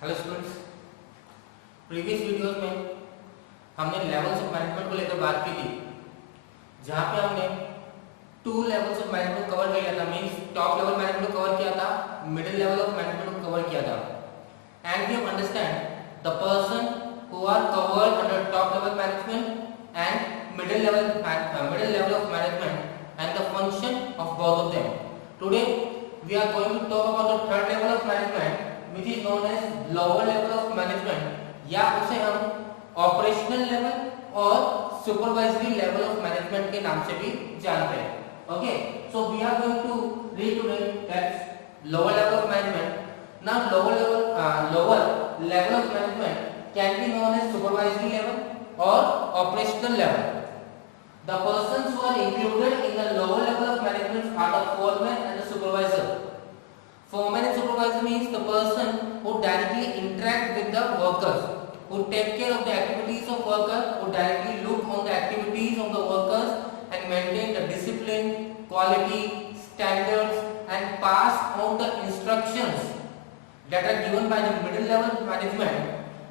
Hello students, previous videos में हमने levels of management को लेकर बात की थी, जहाँ पे हमने two levels of management cover किया था। मींस टॉप लेवल मैनेजमेंट को कवर किया था, मिडिल लेवल ऑफ मैनेजमेंट को कवर किया था। And we have understand the person who are covered under top level management and middle level of management and the function of both of them. Today we are going to talk about the third level of management which is known as lower level of management, या उसे हम operational level और supervisory level of management के नाम से भी जानते हैं। Okay, so we are going to read today that's lower level of management. Now lower level of management can be known as supervisory level और operational level. The persons who are included in the lower level of management are the foreman and the supervisor. Foreman and supervisor means the person who directly interact with the workers, who take care of the activities of workers, who directly look on the activities of the workers and maintain the discipline, quality, standards and pass on the instructions that are given by the middle level management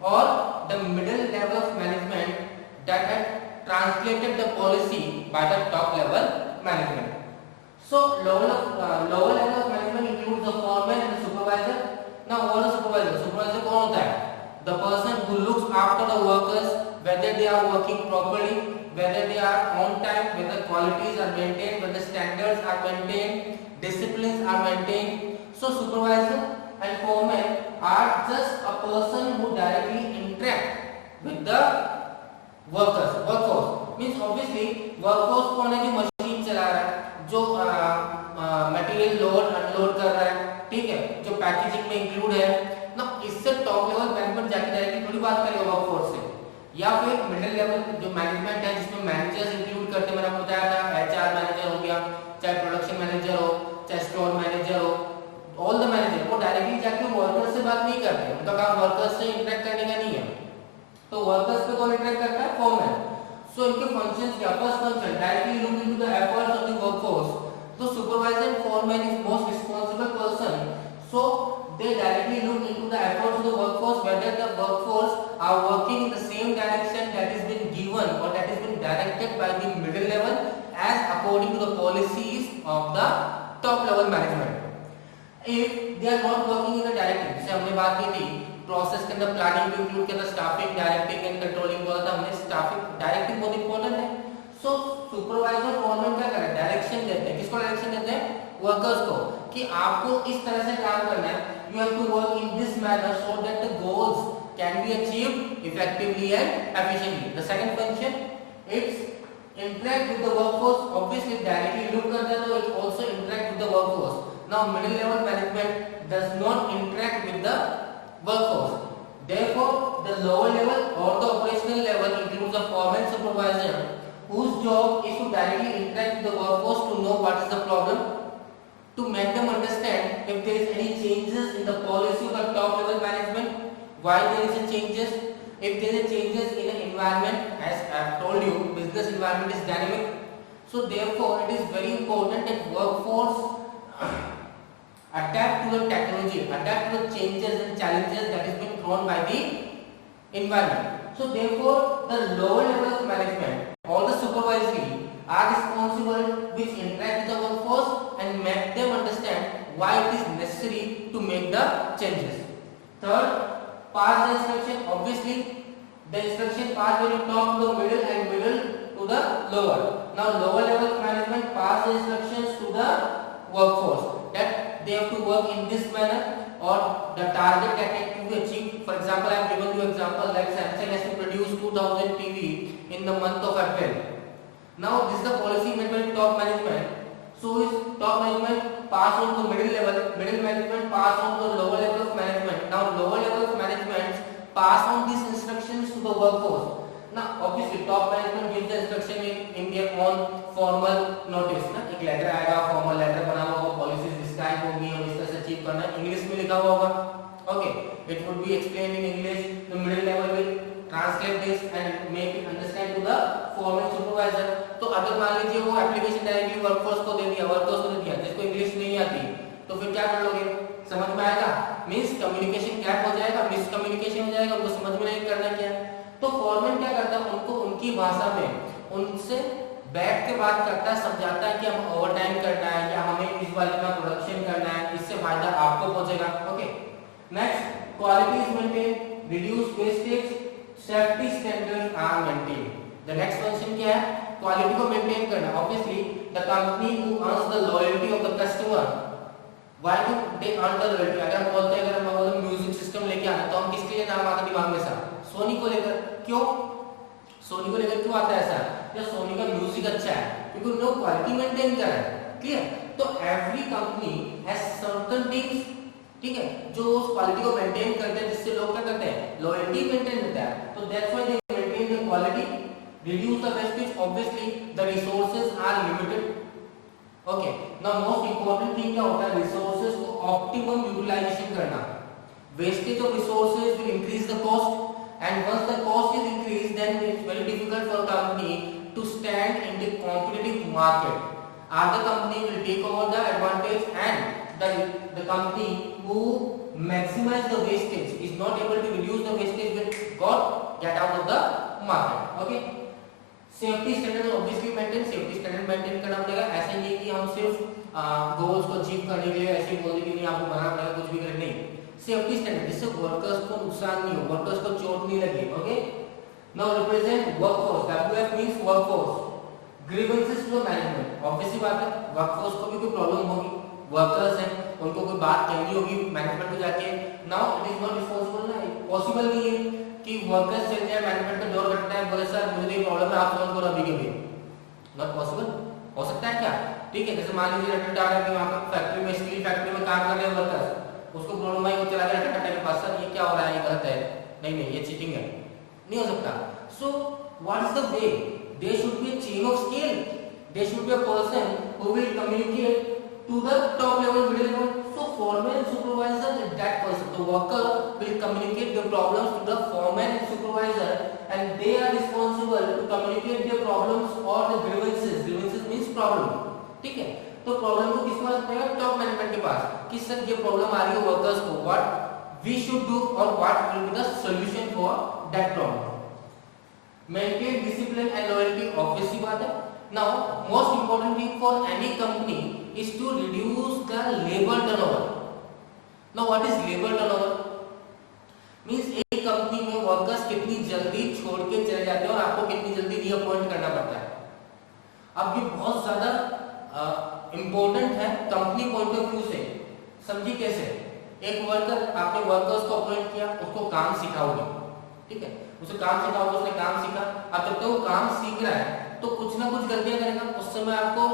or the middle level of management that are translated the policy by the top level management. So lower level of management includes the foreman and the supervisor. Now what is supervisor? Supervisor कौन होता है? The person who looks after the workers, whether they are working properly, whether they are on time, whether qualities are maintained, whether standards are maintained, disciplines are maintained. So supervisor and foreman are just a person who directly interact with the workforce means obviously workforce कौन है? जो मशीन चला रहा है, जो material load unload कर रहा है, ठीक है, जो पैकेजिंग में इंक्लूड है ना। इससे टॉप लेवल मैनेजमेंट जाके डायरेक्टली थोड़ी बात करेगा वर्कफोर्स से, या फिर मिडिल लेवल जो मैनेजमेंट है जिसमें मैनेजर्स इंक्लूड करते हैं। मैंने आपको बताया था एचआर मैनेजर हो गया, चाहे प्रोडक्शन मैनेजर हो, चाहे स्टोर मैनेजर हो, ऑल द मैनेजर वो डायरेक्टली जाके वर्कर्स से बात नहीं करते, उनका काम वर्कर्स से इंटरेक्ट करने का नहीं है। तो वर्कर्स पे कौन इंटरेक्ट करता है? फोरमैन। सो इनके फंक्शंस क्या? First function directly look into the efforts of the workforce. तो supervisor and foreman is most responsible person, so they directly look into the efforts of the workforce, whether the workforce are working in the same direction that has been given or that has been directed by the middle level as according to the policies of the top level management. If they are not working in the direction, जैसे हमने बात की थी प्रोसेस के अंदर प्लानिंग भी इंक्लूड किया था, स्टाफिंग, डायरेक्टिंग एंड कंट्रोलिंग बोला था हमने। स्टाफिंग डायरेक्टिंग बहुत इंपॉर्टेंट है। सो सुपरवाइजर फोरमैन क्या करे? डायरेक्शन देते हैं। किसको डायरेक्शन देते हैं? वर्कर्स को, कि आपको इस तरह से काम करना है, you have to work in this manner so that the goals can be achieved effectively and efficiently. The second function it's interact with the workforce. Obviously directly look करता है तो it also interact with the workforce. Now middle level management does not interact with the workforce. Therefore, the lower level or the operational level includes a foreman supervisor whose job is to directly interact with the workforce to know what is the problem, to make them understand if there is any changes in the policy of the top level management, why there is a changes, if there is a changes in the environment. As I have told you, business environment is dynamic, so therefore it is very important that workforce adapt to the technology, adapt to the changes and challenges that is being thrown by the environment. So therefore the lower level of management, all the supervisory are responsible which interact with the workforce and make them understand why it is necessary to make the changes. Third, pass the instruction. Obviously the instruction pass when you talk to the middle and middle to the lower. Now lower level of management pass the instructions to the workforce that they have to work in this manner or the target that has to be achieved. For example, I have given you example like Samsung has to produce 2000 TV in the month of April. Now this is the policy made by top management. So is top management pass on to middle level, middle management pass on to lower level of management. Now lower level of management pass on these instructions to the workforce. Now obviously top management gives the instruction in their own formal notice ना, एक लेटर आएगा, formal letter बना हुआ होगा, policies describe होंगी, हम इस तरह से अचीव करना है, इंग्लिश में लिखा हुआ होगा। Okay, it would be explained in English. The middle level will translate this and make it understand to the foreman supervisor. तो अगर मान लीजिए वो एप्लीकेशन डायरेक्टली वर्कफोर्स को दे दिया, वर्कर्स को दे दिया, जिसको इंग्लिश नहीं आती, तो फिर क्या कर लोगे? समझ में आएगा? मींस कम्युनिकेशन गैप हो जाएगा, मिस बैठ के बात करता है, समझाता है कि हम ओवर टाइम करना है या हमें इस वाले का प्रोडक्शन करना है, इससे फायदा आपको पहुंचेगा। Okay, next, quality is maintain, reduce wastage, safety standards are maintain. The next question क्या है, क्वालिटी को मेंटेन करना। Obviously the company who earns the loyalty of the customer, why do they earn the loyalty? अगर हम बोलते हैं, अगर हम बोलते म्यूजिक सिस्टम लेके आना, तो हम किसके लिए नाम आता है दिमाग में? सा सोनी को लेकर। क्यों सोनी को लेकर क्यों आता है ऐसा? या सोनी का म्यूजिक अच्छा है क्योंकि उन्होंने क्वालिटी मेंटेन करा है। क्लियर? तो every company has certain things, ठीक है, जो उस क्वालिटी को मेंटेन करते हैं, जिससे लोग क्या करते हैं, लॉयल्टी मेंटेन करते हैं। तो that's why they maintain the quality, reduce the wastage. Obviously the resources are limited. Okay, now most important thing क्या होता है, resources को optimum utilization करना। wastage of resources will increase the cost, and once the cost is increased, then it's very difficult for company to stand in the competitive market. Other company will take over the advantage, and the company who maximize the wastage is not able to reduce the wastage will get out of the market. Okay, safety standard obviously maintain, safety standard maintain करना पड़ेगा। ऐसे नहीं है कि हम सिर्फ गोल्स को अचीव करने के लिए ऐसे ही बोल दें कि नहीं आपको बनाना पड़ेगा कुछ भी करना, नहीं। सेफ्टी स्टैंडर्ड जिससे वर्कर्स को नुकसान नहीं हो, वर्कर्स को चोट नहीं लगे। Okay, now represent workforce, WF means workforce, grievances to the management. Obviously बात है, वर्कफोर्स को भी कोई प्रॉब्लम होगी, वर्कर्स हैं, उनको कोई बात कहनी होगी मैनेजमेंट को जाके। Now it is not responsible, ना पॉसिबल नहीं है कि वर्कर्स चल जाए, मैनेजमेंट का डोर खटखटाए, बोले सर मुझे ये प्रॉब्लम है, आप सॉल्व करो अभी के अभी। Not possible. हो सकता है क्या? ठीक है, जैसे मान लीजिए रटन टाटा के वहां पर फैक्ट्री में, स्टील फैक्ट्री में काम कर रहे हैं वर्कर्स, उसको प्रॉब्लम आई, वो चला गया रटन टाटा के पास, सर ये क्या हो रहा है, ये गलत है, नहीं ये चीटिंग है, नहीं हो सकता। So what is the way? There should be a chain of scale, there should be a person who will communicate to the top level, middle level. So foreman, supervisor, that person, the worker will communicate their problems to the foreman and supervisor, and they are responsible to communicate their problems or the grievances. Grievances means problem. ठीक है, तो प्रॉब्लम को किसके पास रहेगा? Top management के पास, कि सर ये प्रॉब्लम आ रही है वर्कर्स को, व्हाट वी शुड डू और what will be the solution for that problem. Maintain discipline and loyalty, obviously बात है। Now most important thing for any company is to reduce the labor turnover. Now what is labor turnover? Means एक कंपनी में वर्कर्स कितनी जल्दी छोड़ के चले जाते हैं और आपको कितनी जल्दी रीअपॉइंट करना पड़ता है। अब ये बहुत ज्यादा इंपॉर्टेंट है कंपनी पॉइंट ऑफ व्यू से। समझिए कैसे? एक वर्कर, आपने वर्कर्स को अपॉइंट किया, उसको काम सिखाओगे, ठीक है, उसे काम सिखाओगे, उसने काम सीखा, अब जब तक वो काम सीख रहा है तो कुछ ना कुछ गलतियां करेगा, उस समय आपको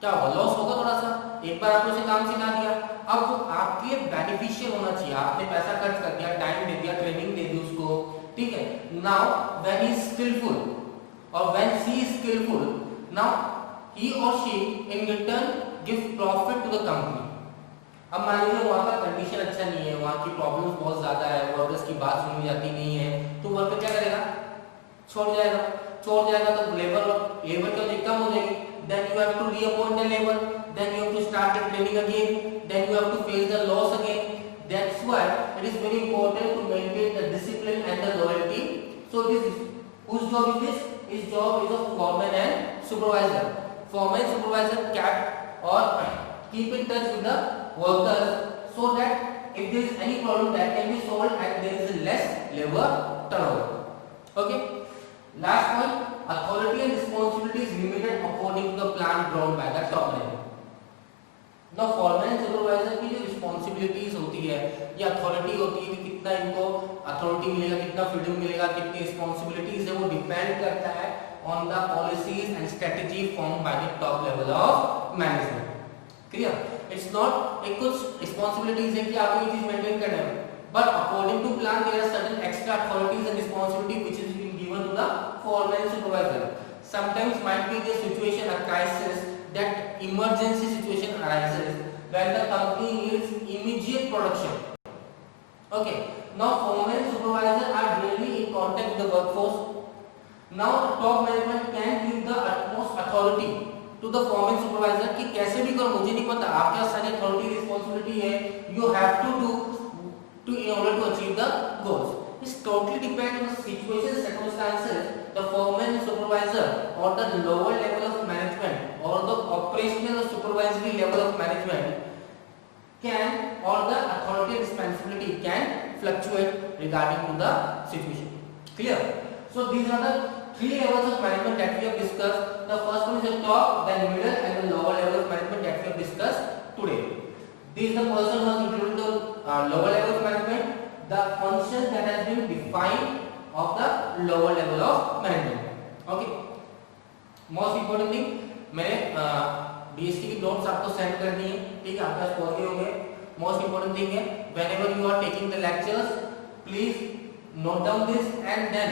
क्या होगा? लॉस होगा थोड़ा सा। एक बार आपने उसे काम सिखा दिया, अब वो आपके लिए बेनिफिशियल होना चाहिए, आपने पैसा खर्च कर दिया, टाइम दे दिया, ट्रेनिंग दे दी उसको, ठीक है। Now when he is skilful और when she is skilful, now he और she in return give profit to the company. अब मान लीजिए वहां का कंडीशन अच्छा नहीं है, वहां की प्रॉब्लम्स बहुत ज्यादा है, वर्कर्स की बात सुनी जाती नहीं है, तो वर्कर क्या करेगा? छोड़ जाएगा। छोड़ जाएगा तो लेबर की वजह कम हो जाएगी, then you have to reappoint the labor, then you have to start the training again, then you have to face the loss again. That's why it is very important to maintain the discipline and the loyalty. So this is whose job is this? His job is of foreman and supervisor. Foreman, supervisor keep or keep in touch with the workers so that if there is any problem that can be solved and there is less labor turnover. Okay. Last point, authority and responsibility is limited according to the plan drawn by the top management. Now foreman and supervisor की जो responsibilities होती है या authority होती है कि कितना इनको authority मिलेगा, कितना freedom मिलेगा, कितनी responsibilities है, वो depend करता है on the policies and strategy formed by the top level of management. Clear? It's not एक कुछ responsibilities है कि आपको ये चीज maintain करना है, but according to plan there are certain extra authorities and responsibility which is given to the foreman supervisor. Sometimes might be the situation, a crisis, that emergency situation arises when the company needs immediate production. Okay, now foreman supervisor are daily in contact with the workforce. Now the top management can give the utmost authority to the foreman supervisor कि कैसे भी करो, मुझे नहीं पता, आपके पास सारी authority responsibility है, you have to do to in order to achieve the goals. It totally depends on the situation, circumstances the foreman, supervisor, or the lower level of management, or the operational or supervisory level of management can, or the authority responsibility can fluctuate regarding to the situation. Clear? So these are the three levels of management that we have discussed. The first one is the top, then middle, and the lower level of management that we have discussed today. This is the person who has included the lower level of management, the functions that has been defined of the lower level of management. Okay. Most important thing, मैंने BST की notes आपको send करनी है, ठीक है, आपके पास पहुंच गए होंगे. Most important thing है, whenever you are taking the lectures, please note down this and then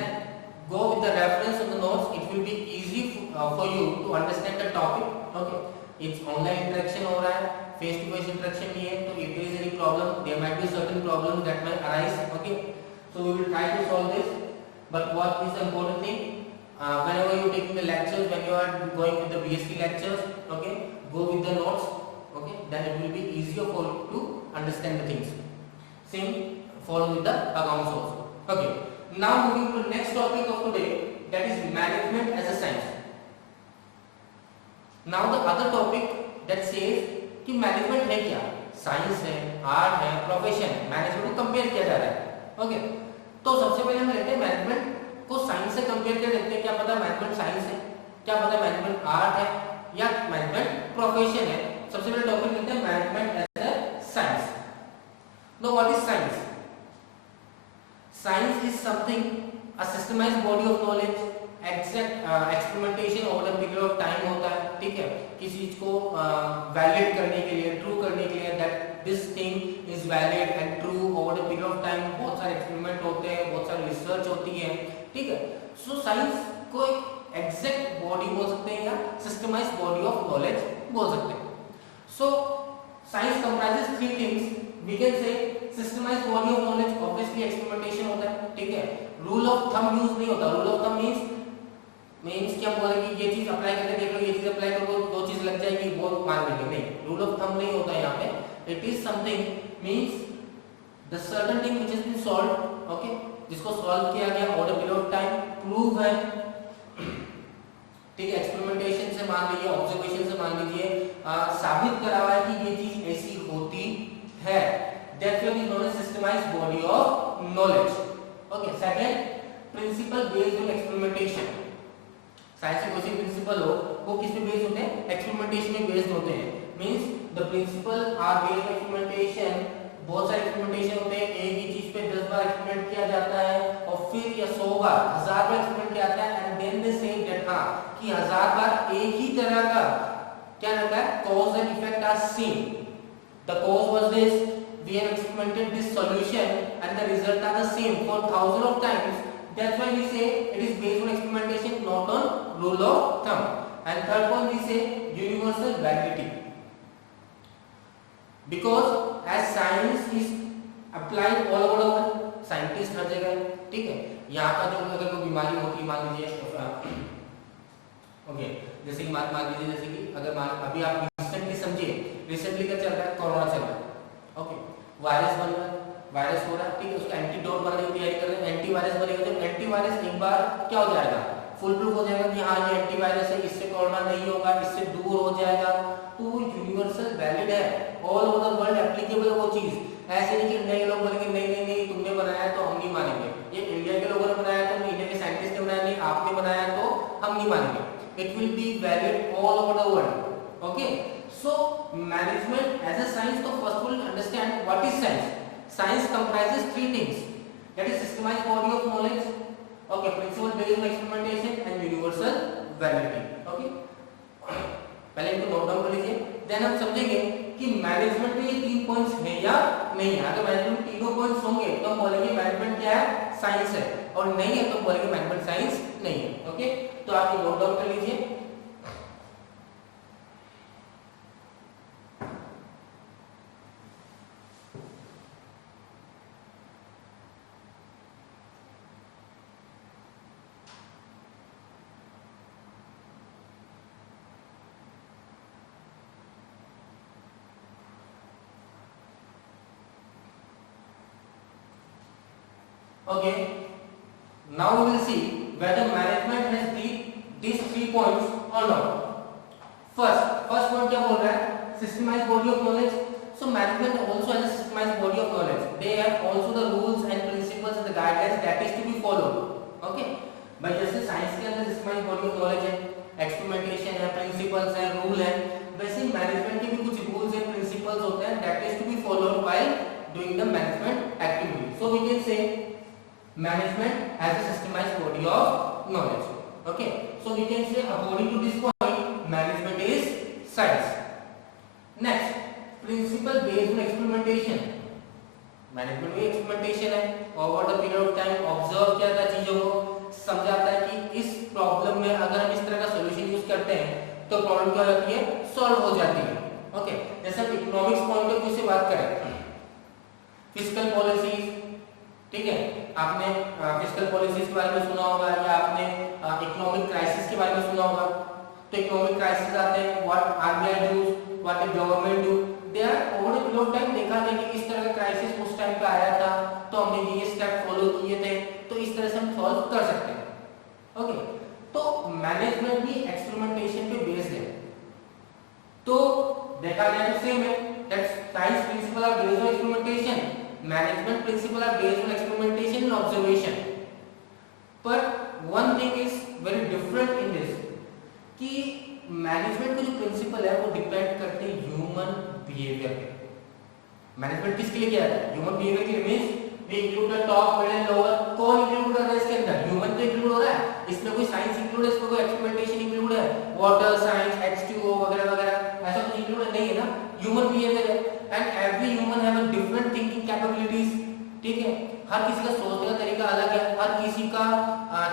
go with the reference of the notes. It will be easy for you to understand the topic. Okay. It's online interaction हो रहा है, face to face interaction नहीं है, तो if there is any problem, there might be certain problems that might arise. Okay. So we will try to solve this. But what is the important thing? Whenever you are taking the lectures, when you are going with the BSc lectures, okay, go with the notes, okay, then it will be easier for you to understand the things. Same follow with the accounts also. Okay. Now moving to the next topic of today, that is management as a science. Now the other topic that says कि management है क्या? Science है, art है, profession है. Management को compare किया जा रहा है. Okay. तो सबसे पहले हम लेते हैं मैनेजमेंट को साइंस से कंपेयर कर देखते हैं. क्या पता मैनेजमेंट साइंस है, क्या पता मैनेजमेंट आर्ट है, या मैनेजमेंट प्रोफेशन है. सबसे पहले टॉपिक लेते हैं management as a science. No what is science? Science is something, a systemised body of knowledge. Exact experimentation over the period of time होता है, ठीक है, किसी चीज को वैलिड करने के लिए, ट्रू करने के लिए, that this thing is valid and true over the period of time. बहुत सारे एक्सपेरिमेंट होते हैं, बहुत सारी रिसर्च होती है, ठीक है. सो साइंस को एक एग्जैक्ट बॉडी बोल सकते हैं या सिस्टमाइज्ड बॉडी ऑफ नॉलेज बोल सकते हैं. So science comprises three things. We can say systemised body of knowledge, obviously experimentation होता है, ठीक है. रूल ऑफ थंब यूज नहीं होता. रूल ऑफ थंब मींस क्या बोले कि ये चीज अप्लाई करके देख लो, ये चीज अप्लाई करो, दो चीज लग जाएगी, वो मान लेंगे. नहीं, रूल ऑफ थंब नहीं होता यहाँ पे. It is something means the certain thing which has been solved, okay, जिसको सॉल्व किया गया over the period of time, prove है, ठीक है, एक्सपेरिमेंटेशन से मान लीजिए, ऑब्जर्वेशन से मान लीजिए, साबित करा हुआ है कि ये चीज ऐसी होती है. That is known as systemised body of knowledge. Okay. Second, principle based on experimentation. Science के कोई भी प्रिंसिपल हो, वो किस पे बेस्ड होते हैं? एक्सपेरिमेंटेशन में बेस्ड होते हैं. Means the principle are based on experimentation. बहुत सारे एक्सपेरिमेंटेशन होते हैं, एक ही चीज पे 10 बार एक्सपेरिमेंट किया जाता है, और फिर या 100 बार, 1000 बार एक्सपेरिमेंट किया जाता है, and then they say that हां कि 1000 बार एक ही तरह का क्या रहता है, cause and effect are same. The cause was this, we have experimented this solution and the result are the same for thousand of times. That's why we say it is based on experimentation, not on rule of thumb. And third one we say universal validity. Because as science is applied all over the world, scientist हर जगह है, ठीक है. यहाँ का जो अगर कोई बीमारी होती है, मान लीजिए, ओके, जैसे कि मान लीजिए, जैसे कि अगर अभी आप रिसेंटली समझिए, रिसेंटली क्या चल रहा है, कोरोना चल रहा है, ओके, वायरस बन रहा है, वायरस हो रहा है, ठीक है, उसका एंटीडोट बनाने की तैयारी कर रहे हैं, एंटीवायरस बनेगा. जब एंटीवायरस एक बार क्या हो जाएगा, फुल प्रूफ हो जाएगा कि हाँ ये एंटीवायरस है, इससे कोरोना नहीं होगा, इससे दूर हो जाएगा, तो वो यूनिवर्सल वैलिड है, all over the world applicable है वो चीज. ऐसे नहीं कि इंडिया के लोग बोलेंगे नहीं नहीं नहीं तुमने बनाया तो हम नहीं मानेंगे, ये इंडिया के लोगों ने बनाया तो इंडिया के साइंटिस्ट ने बनाया, नहीं आपने बनाया तो हम नहीं मानेंगे. It will be valid all over the world. Okay. So management as a science, तो first will understand what is science. Science comprises three things, that is systemized body of knowledge, okay, principle based on experimentation and universal validity. Okay, पहले इनको note down कर लीजिए, देन हम समझेंगे कि मैनेजमेंट में ये तीन पॉइंट्स हैं या नहीं है. अगर मैनेजमेंट तीनों पॉइंट्स होंगे तो हम बोलेंगे मैनेजमेंट क्या है, साइंस है, और नहीं है तो हम बोलेंगे मैनेजमेंट साइंस नहीं है. ओके, तो आप ये नोट डाउन कर लीजिए. Okay, now we will see whether management has these 3 points or not. First point क्या बोल रहा है? Systemized body of knowledge. So management also has a systemized body of knowledge. They have also the rules and principles and the guidelines that is to be followed. Okay? भाई जैसे साइंस के अंदर systemized body of knowledge है, एक्सपेरिमेंटेशन है, प्रिंसिपल्स है, रूल है, वैसे मैनेजमेंट के भी कुछ रूल्स एंड प्रिंसिपल्स होते हैं that is to be followed while doing the management activity. So we can say management has a systemized body of knowledge. Okay? So we can say according to this point, management is science. Next, principle based on experimentation. Management भी एक्सपेरिमेंटेशन है, over the period of time observe किया था चीजों को, समझाता है कि इस प्रॉब्लम में अगर हम इस तरह का सॉल्यूशन यूज करते हैं तो प्रॉब्लम क्या हो जाती है, सॉल्व हो जाती है. ओके, जैसे हम इकोनॉमिक्स पॉइंट ऑफ व्यू से बात करें, फिस्कल पॉलिसीज, ठीक है, आपने फिस्कल पॉलिसीज के बारे में सुना होगा या आपने इकोनॉमिक क्राइसिस के बारे में सुना होगा. तो इकोनॉमिक क्राइसिस आते हैं, what RBI does, what the government do, they are over the period of time देखा है कि इस तरह का क्राइसिस उस टाइम पे आया था तो हमने ये स्टेप फॉलो किए थे, तो इस तरह से हम सॉल्व कर सकते हैं. ओके, तो मैनेजमेंट भी एक्सपेरिमेंटेशन पे बेस्ड है. तो देखा जाए तो सेम है, that science principle are based on experimentation, management principle are based on experimentation and observation. But one thing is very different in this कि मैनेजमेंट का जो प्रिंसिपल है वो डिपेंड करते हैं ह्यूमन बिहेवियर पे. मैनेजमेंट किसके लिए किया है? ह्यूमन बिहेवियर के लिए. Means we include the top, mid and lower. कौन इंक्लूड कर रहा है इसके अंदर? ह्यूमन तो इंक्लूड हो रहा है, इसमें कोई साइंस इंक्लूड है, इसमें कोई एक्सपेरिमेंटेशन इंक्लूड है, वाटर साइंस, H2O वगैरह वगैरह ऐसा कुछ इंक्लूड नहीं है ना. ह्यूमन बिहेवियर है and every human have a different thinking capabilities. ठीक है, हर किसी का सोचने का तरीका अलग है, हर किसी का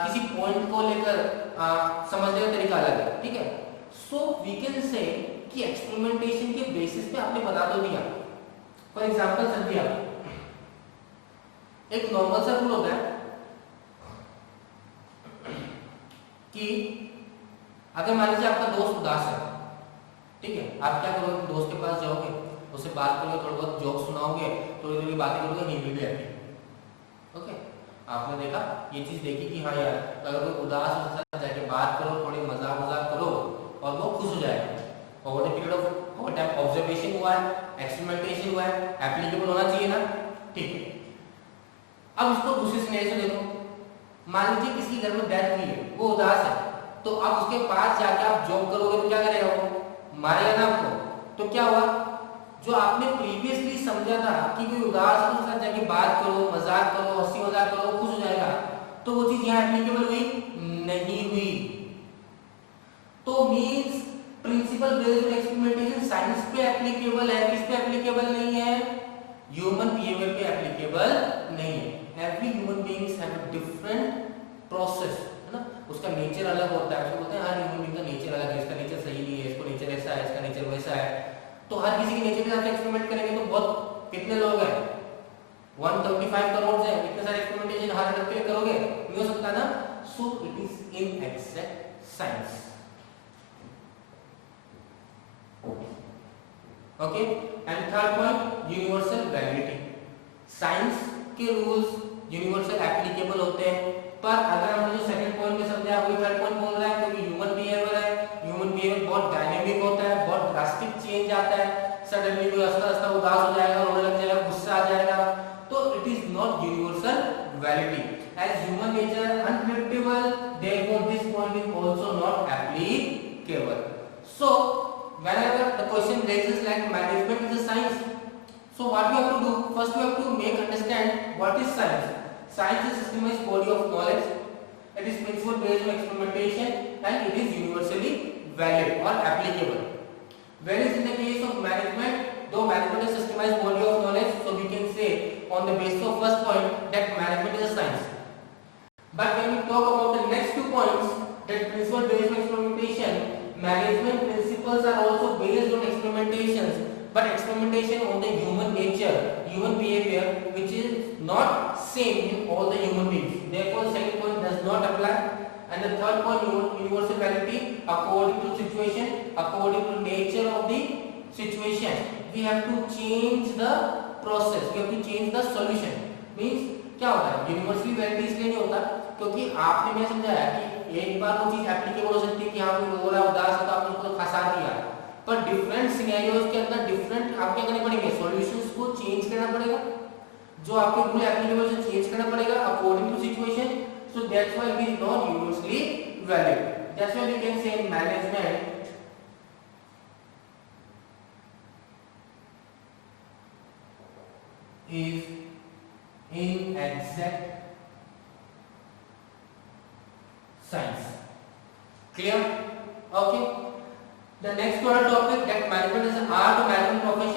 किसी पॉइंट को लेकर समझने का तरीका अलग है. ठीक है, सो वी कैन से कि एक्सपेरिमेंटेशन के बेसिस पे आपने बता दो दिया. फॉर एग्जांपल समझिए, आप एक नॉर्मल सा रूल होता है कि अगर मान लीजिए आपका दोस्त उदास है, ठीक है, आप क्या करोगे? दोस्त के पास जाओगे, उससे बात करोगे, थोड़ा बहुत जोक सुनाओगे, थोड़ी थोड़ी बातें करोगे, नींद भी आएगी. ओके, आपने देखा ये चीज देखी कि हाँ यार, अगर कोई उदास है उसके साथ जाके बात करो, थोड़ी मजाक करो और वो खुश हो जाएगा. Over the period of over time observation हुआ है, एक्सपेरिमेंटेशन हुआ है, एप्लीकेबल होना चाहिए ना. ठीक है, अब इसको दूसरी सिनेरियो से देखो. मान लीजिए किसी घर में डेथ हुई है, वो उदास है, तो अब उसके पास जाके आप जॉब करोगे तो क्या करेगा? वो मारेगा ना आपको. तो क्या हुआ? जो आपने प्रीवियसली समझा था कि कोई उदास है उसके साथ जाके बात करो, मजाक करो, हंसी मजाक करो, खुश हो जाएगा, तो वो चीज यहाँ एप्लीकेबल हुई नहीं हुई. तो means principal based on experimentation science पे एप्लीकेबल है, किस पे एप्लीकेबल नहीं है? ह्यूमन बिहेवियर पे एप्लीकेबल नहीं है. Every human beings have a different process, है ना, उसका नेचर अलग होता है. उसको बोलते हैं हर ह्यूमन बीइंग का नेचर अलग है, इसका नेचर सही नहीं है, इसको नेचर ऐसा है, इसका नेचर वैसा है. तो हर किसी के नेचर के साथ एक्सपेरिमेंट करेंगे तो बहुत कितने लोग हैं? 135 करोड़ हैं, इतने सारे एक्सपेरिमेंटेशन हर अडल्ट के लिए करोगे? नहीं हो सकता ना. So it is in exact science. Okay, and third point, universal validity. Science के रूल्स यूनिवर्सल एप्लीकेबल होते हैं, पर अगर हमने जो सेकंड पॉइंट में समझा वही थर्ड पॉइंट बोल रहा है, क्योंकि ह्यूमन बिहेवियर है, ह्यूमन बिहेवियर बहुत डायनेमिक होता है, बहुत ड्रास्टिक चेंज आता है. सडनली कोई हंसता उदास हो जाएगा, रोने लग जाएगा, गुस्सा आ जाएगा, तो it is not universal validity. As human nature unpredictable, therefore this point is also not applicable. So whenever the question raises like management is a science, so what you have to do? First you have to make understand what is science. Science is a systemized body of knowledge. It is principle based on experimentation and it is universally valid or applicable. Whereas in the case of management, though management is a systemized body of knowledge, so we can say on the basis of first point that management is a science. But when we talk about the next 2 points, that principle based on experimentation, management principles are also based on experimentations, but experimentation on the human nature, human behavior, which is not same in all the human beings. Therefore, second point does not apply. And the third point, universality, according to situation, according to nature of the situation, we have to change the process, we have to change the solution. Means क्या होता है? Universal validity इसलिए नहीं होता क्योंकि आपने मैं समझाया कि एक बार वो चीज एप्लीकेबल हो सकती है कि हाँ कोई रो रहा है उदास है तो आपने उसको फंसा दिया, पर डिफरेंट सिनेरियोज के अंदर डिफरेंट आप क्या करने पड़ेंगे, सॉल्यूशंस को चेंज करना पड़ेगा, जो आपके रूल एप्लीकेबल से चेंज करना पड़ेगा according to situation. So that's why it is not universally valid. That's why we can say management is inexact science. Clear? Okay. The next topic, that management is an art of management profession.